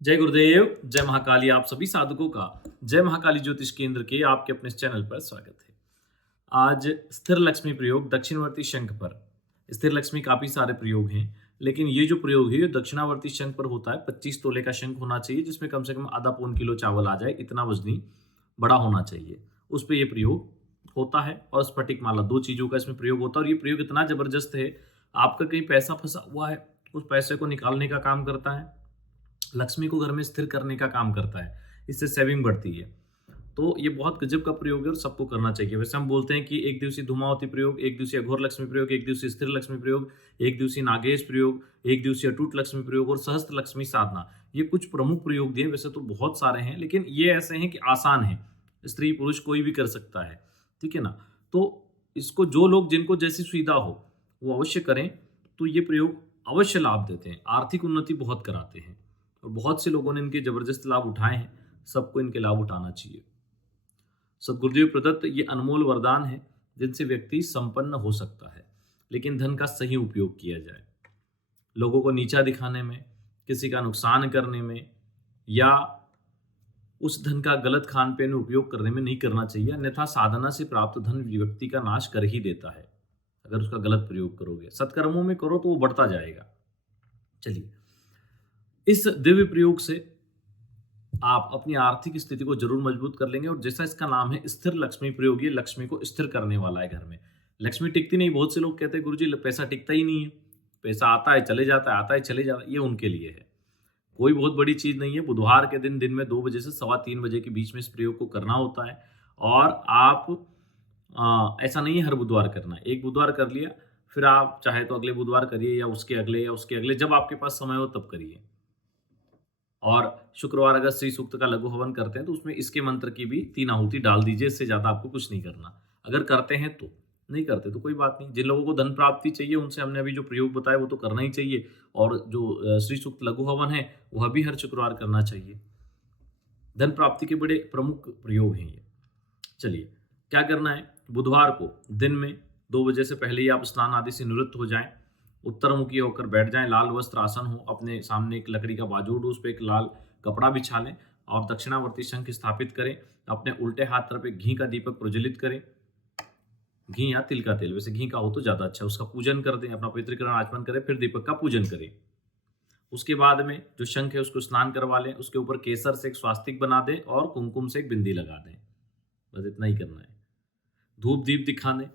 जय गुरुदेव, जय महाकाली। आप सभी साधकों का जय महाकाली ज्योतिष केंद्र के आपके अपने इस चैनल पर स्वागत है। आज स्थिर लक्ष्मी प्रयोग दक्षिणवर्ती शंख पर। स्थिर लक्ष्मी काफी सारे प्रयोग हैं, लेकिन ये जो प्रयोग है ये दक्षिणावर्ती शंख पर होता है। 25 तोले का शंख होना चाहिए जिसमें कम से कम आधा पौन किलो चावल आ जाए, इतना वजनी बड़ा होना चाहिए। उस पर यह प्रयोग होता है। और स्फटिक माला, दो चीजों का इसमें प्रयोग होता है। और ये प्रयोग इतना जबरदस्त है, आपका कहीं पैसा फंसा हुआ है उस पैसे को निकालने का काम करता है, लक्ष्मी को घर में स्थिर करने का काम करता है, इससे सेविंग बढ़ती है। तो ये बहुत गजब का प्रयोग है और सबको करना चाहिए। वैसे हम बोलते हैं कि एक दिवसीय धूमावती प्रयोग, एक दिवसीय अघोर लक्ष्मी प्रयोग, एक दिवसीय स्थिर लक्ष्मी प्रयोग, एक दिवसीय नागेश प्रयोग, एक दिवसीय अटूट लक्ष्मी प्रयोग और सहस्त्र लक्ष्मी साधना, ये कुछ प्रमुख प्रयोग दिए। वैसे तो बहुत सारे हैं, लेकिन ये ऐसे हैं कि आसान है, स्त्री पुरुष कोई भी कर सकता है, ठीक है ना। तो इसको जो लोग जिनको जैसी सुविधा हो वो अवश्य करें। तो ये प्रयोग अवश्य लाभ देते हैं, आर्थिक उन्नति बहुत कराते हैं और बहुत से लोगों ने इनके जबरदस्त लाभ उठाए हैं। सबको इनके लाभ उठाना चाहिए। सदगुरुदेव प्रदत्त ये अनमोल वरदान है जिनसे व्यक्ति संपन्न हो सकता है, लेकिन धन का सही उपयोग किया जाए। लोगों को नीचा दिखाने में, किसी का नुकसान करने में या उस धन का गलत खान पीन में उपयोग करने में नहीं करना चाहिए, अन्यथा साधना से प्राप्त धन व्यक्ति का नाश कर ही देता है। अगर उसका गलत प्रयोग करोगे, सत्कर्मों में करो तो वो बढ़ता जाएगा। चलिए, इस दिव्य प्रयोग से आप अपनी आर्थिक स्थिति को जरूर मजबूत कर लेंगे। और जैसा इसका नाम है स्थिर लक्ष्मी प्रयोग, ये लक्ष्मी को स्थिर करने वाला है। घर में लक्ष्मी टिकती नहीं, बहुत से लोग कहते हैं गुरुजी पैसा टिकता ही नहीं है, पैसा आता है चले जाता है, आता है चले जाता है। ये उनके लिए है, कोई बहुत बड़ी चीज नहीं है। बुधवार के दिन में 2 बजे से 3:15 के बीच में इस प्रयोग को करना होता है। और आप ऐसा नहीं है हर बुधवार करना है, एक बुधवार कर लिया, फिर आप चाहे तो अगले बुधवार करिए या उसके अगले या उसके अगले, जब आपके पास समय हो तब करिए। और शुक्रवार अगर श्री सूक्त का लघु हवन करते हैं तो उसमें इसके मंत्र की भी 3 आहुति डाल दीजिए, इससे ज्यादा आपको कुछ नहीं करना। अगर करते हैं तो, नहीं करते तो कोई बात नहीं। जिन लोगों को धन प्राप्ति चाहिए उनसे हमने अभी जो प्रयोग बताया वो तो करना ही चाहिए। और जो श्री सूक्त लघु हवन है वह भी हर शुक्रवार करना चाहिए। धन प्राप्ति के बड़े प्रमुख प्रयोग हैं ये। चलिए, क्या करना है, बुधवार को दिन में 2 बजे से पहले ही आप स्नान आदि से निवृत्त हो जाएं, उत्तरमुखी होकर बैठ जाएं, लाल वस्त्र आसन हो, अपने सामने एक लकड़ी का बाजूड़ हो, उस पर एक लाल कपड़ा बिछा लें और दक्षिणावर्ती शंख स्थापित करें। अपने उल्टे हाथ तरफ एक घी का दीपक प्रज्वलित करें, घी या तिल का तेल, वैसे घी का हो तो ज्यादा अच्छा। उसका पूजन कर दें, अपना पवित्रीकरण आचमन करें, फिर दीपक का पूजन करें। उसके बाद में जो शंख है उसको स्नान करवा लें, उसके ऊपर केसर से एक स्वास्तिक बना दें और कुमकुम से एक बिंदी लगा दें। बस इतना ही करना है। धूप दीप दिखाने,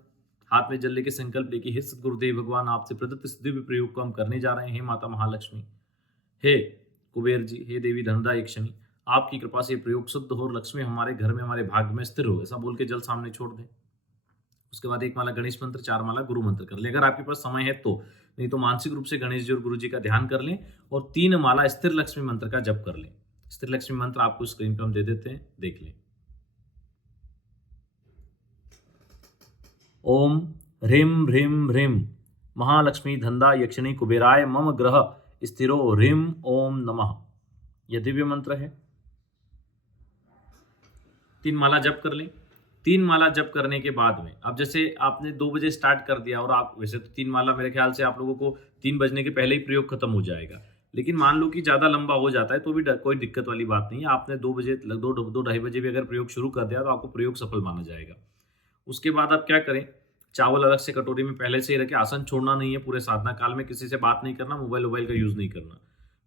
हाथ में जल लेके संकल्प लेके, हे सदगुरुदेव भगवान, आपसे प्रदत्त इस दिव्य प्रयोग को हम करने जा रहे हैं। हे माता महालक्ष्मी, हे कुबेर जी, हे देवी धनदा यक्षिणी, आपकी कृपा से प्रयोग शुद्ध हो और लक्ष्मी हमारे घर में, हमारे भाग्य में स्थिर हो। ऐसा बोल के जल सामने छोड़ दें। उसके बाद 1 माला गणेश मंत्र, 4 माला गुरु मंत्र कर ले, अगर आपके पास समय है तो। नहीं तो मानसिक रूप से गणेश जी और गुरु जी का ध्यान कर लें और 3 माला स्थिर लक्ष्मी मंत्र का जप कर लें। स्थिर लक्ष्मी मंत्र आपको स्क्रीन पर हम दे देते हैं, देख लें। ओम ह्रीं ह्रीं ह्रीं महालक्ष्मी धनदा यक्षिणी कुबेराय मम ग्रह स्थिरो ह्रीं ओम नमः, यह दिव्य मंत्र है। 3 माला जप कर लें। 3 माला जप करने के बाद में, अब जैसे आपने 2 बजे स्टार्ट कर दिया और आप वैसे तो 3 माला मेरे ख्याल से आप लोगों को 3 बजने के पहले ही प्रयोग खत्म हो जाएगा, लेकिन मान लो कि ज़्यादा लंबा हो जाता है तो भी कोई दिक्कत वाली बात नहीं है। आपने 2 बजे, 2 ढाई बजे भी अगर प्रयोग शुरू कर दिया तो आपको प्रयोग सफल माना जाएगा। उसके बाद आप क्या करें, चावल अलग से कटोरी में पहले से ही रखें, आसन छोड़ना नहीं है पूरे साधना काल में, किसी से बात नहीं करना, मोबाइल का यूज नहीं करना।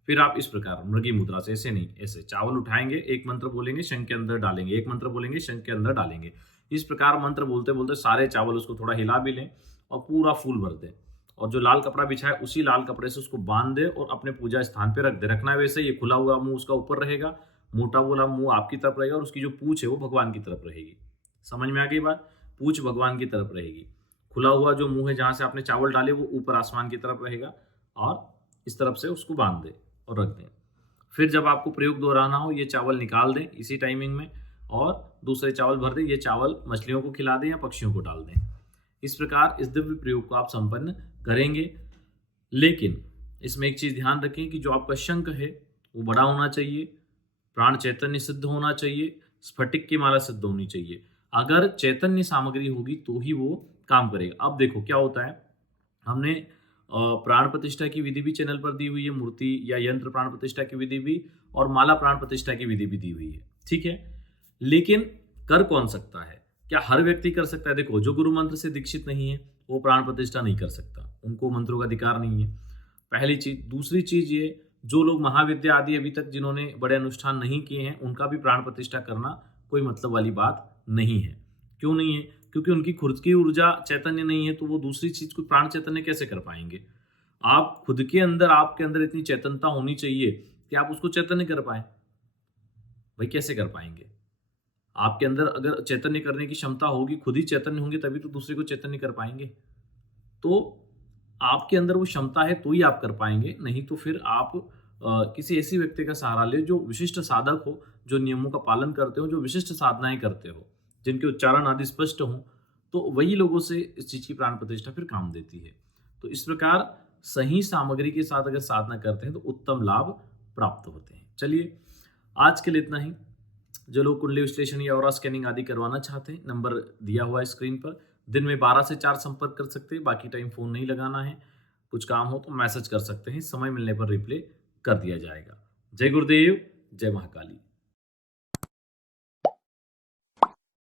फिर आप इस प्रकार मृगी मुद्रा से, ऐसे नहीं, ऐसे चावल उठाएंगे, एक मंत्र बोलेंगे, शंख के अंदर डालेंगे, एक मंत्र बोलेंगे, शंख के अंदर डालेंगे। इस प्रकार मंत्र बोलते बोलते सारे चावल उसको थोड़ा हिला भी लें और पूरा फूल भर दें। और जो लाल कपड़ा बिछाए उसी लाल कपड़े से उसको बांध दे और अपने पूजा स्थान पे रख दे। रखना है वैसे, ये खुला हुआ मुंह उसका ऊपर रहेगा, मोटा बोला मुंह आपकी तरफ रहेगा और उसकी जो पूछ है वो भगवान की तरफ रहेगी। समझ में आ गई बात, पूछ भगवान की तरफ रहेगी। खुला हुआ जो मुंह है जहां से आपने चावल डाले वो ऊपर आसमान की तरफ रहेगा और इस तरफ से उसको बांध दे और रख दें। फिर जब आपको प्रयोग दोहराना हो, ये चावल निकाल दें इसी टाइमिंग में और दूसरे चावल भर दें। ये चावल मछलियों को खिला दें या पक्षियों को डाल दें। इस प्रकार इस दिव्य प्रयोग को आप संपन्न करेंगे। लेकिन इसमें एक चीज ध्यान रखें कि जो आपका शंख है वो बड़ा होना चाहिए, प्राण चैतन्य सिद्ध होना चाहिए, स्फटिक की माला सिद्ध होनी चाहिए। अगर चैतन्य सामग्री होगी तो ही वो काम करेगा। अब देखो क्या होता है, हमने प्राण प्रतिष्ठा की विधि भी चैनल पर दी हुई है, मूर्ति या यंत्र प्राण प्रतिष्ठा की विधि भी, और माला प्राण प्रतिष्ठा की विधि भी दी हुई है। ठीक है, लेकिन कर कौन सकता है? क्या हर व्यक्ति कर सकता है? देखो, जो गुरु मंत्र से दीक्षित नहीं है वो प्राण प्रतिष्ठा नहीं कर सकता, उनको मंत्रों का अधिकार नहीं है, पहली चीज। दूसरी चीज ये, जो लोग महाविद्या आदि अभी तक जिन्होंने बड़े अनुष्ठान नहीं किए हैं, उनका भी प्राण प्रतिष्ठा करना कोई मतलब वाली बात नहीं है। क्यों नहीं है? क्योंकि उनकी खुद की ऊर्जा चैतन्य नहीं है, तो वो दूसरी चीज को प्राण चैतन्य कैसे कर पाएंगे? आप खुद के अंदर, आपके अंदर इतनी चैतन्यता होनी चाहिए कि आप उसको चैतन्य कर पाए। भाई कैसे कर पाएंगे? आपके अंदर अगर चैतन्य करने की क्षमता होगी, खुद ही चैतन्य होंगे, तभी तो दूसरे को चैतन्य कर पाएंगे। तो आपके अंदर वो क्षमता है तो ही आप कर पाएंगे, नहीं तो फिर आप किसी ऐसी व्यक्ति का सहारा ले जो विशिष्ट साधक हो, जो नियमों का पालन करते हो, जो विशिष्ट साधनाएं करते हो, जिनके उच्चारण आदि स्पष्ट हों, तो वही लोगों से इस चीज की प्राण प्रतिष्ठा फिर काम देती है। तो इस प्रकार सही सामग्री के साथ अगर साधना करते हैं तो उत्तम लाभ प्राप्त होते हैं। चलिए, आज के लिए इतना ही। जो लोग कुंडली विश्लेषण या ऑरा स्कैनिंग आदि करवाना चाहते हैं, नंबर दिया हुआ है स्क्रीन पर। दिन में 12 से 4 संपर्क कर सकते हैं, बाकी टाइम फोन नहीं लगाना है। कुछ काम हो तो मैसेज कर सकते हैं, समय मिलने पर रिप्लाई कर दिया जाएगा। जय गुरुदेव, जय महाकाली।